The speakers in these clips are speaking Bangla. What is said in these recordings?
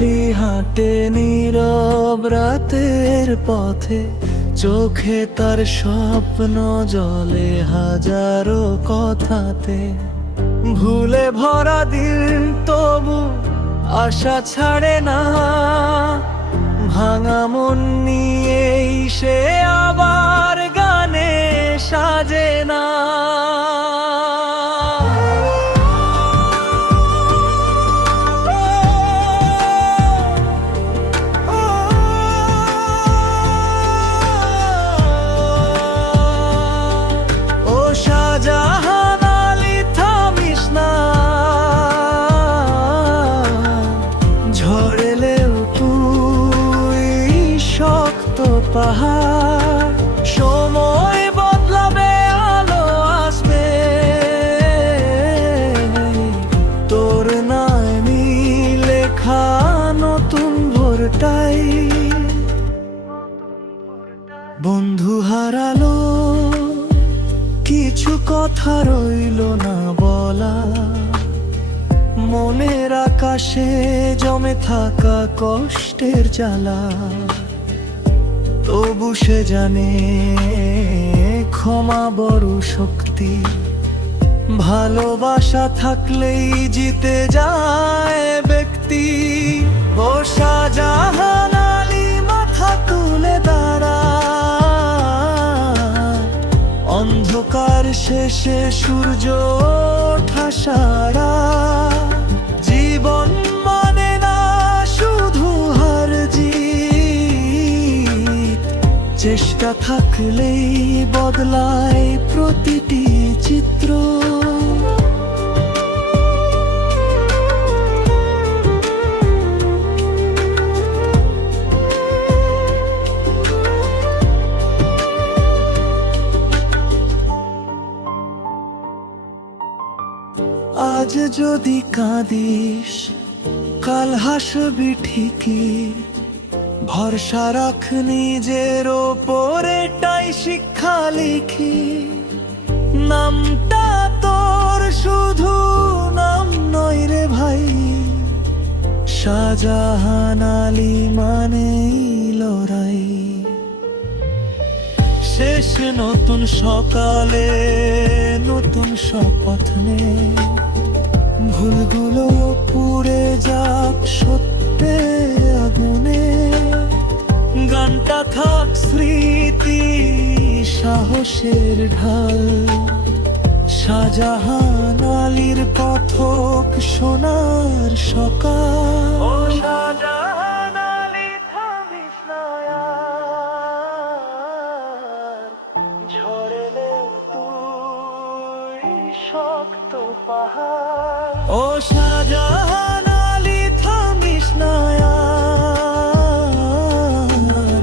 খালি হাঁটে নীরব রাতের পথে, চোখে তার স্বপ্ন জলে হাজারো কথাতে। ভুলে ভরা দিন তবু আশা ছাড়ে না, ভাঙা মন নিয়েই সে আবার গানে সাজে না। পাহাড় সময় বদলাবে, আলো আসবে, তোর নামে লেখা নতুন ভোরটাই। বন্ধু হারালো, কিছু কথা রইল না বলা, মনের আকাশে জমে থাকা কষ্টের জ্বালা। তবু সে জানে ক্ষমা বড় শক্তি, ভালোবাসা থাকলেই জিতে যায় ব্যক্তি। ও শাহজাহান আলী মাথা তুলে দাঁড়ায়, অন্ধকার শেষে সূর্য ওঠা সারা। জীবন মানে না শুধু হার জিত, চেষ্টা থাকলেই বদলায় প্রতিটি চিত্র। আজ যদি কাঁদিস কাল হাসবি ঠিকই, ভরসা রাখ নিজের ওপরে, এটাই শিক্ষা লিখি। নামটা তোর শুধু নাম নয় রে ভাই, শাহজাহান আলী মানেই লড়াই। শেষ নতুন সকালে নতুন শপথ নে, ভুলগুলো পুড়ে যাক সত্যের আগুনে। গানটা থাক স্মৃতি সাহসের ঢাল, শাহজাহান আলীর কথক সোনার সকাল। ও শাহজাহান আলী থামিস না আর, ঝড়েলেও তুই শক্ত পাহাড়। ও শাহজাহান আলী থামিস না আর,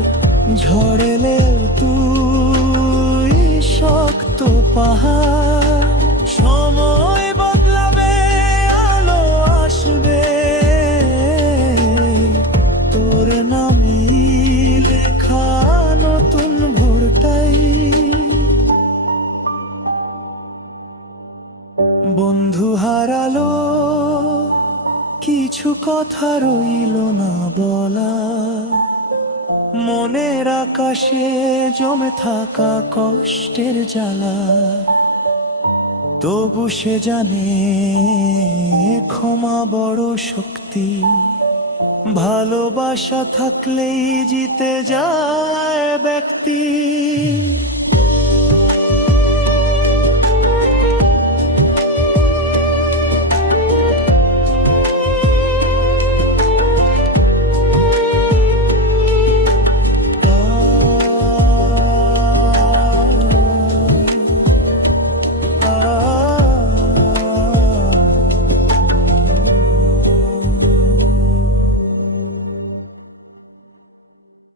ঝড়েলেও তুই শক্ত পাহাড়। সময় বদলাবে, আলো আসবে, তোর নামে লেখা নতুন ভোরটাই। বন্ধু হারালো, কিছু কথা রইল না বলা, মনের আকাশে জমে থাকা কষ্টের জ্বালা। তবু সে জানে ক্ষমা বড় শক্তি, ভালোবাসা থাকলেই জিতে যায় ব্যক্তি।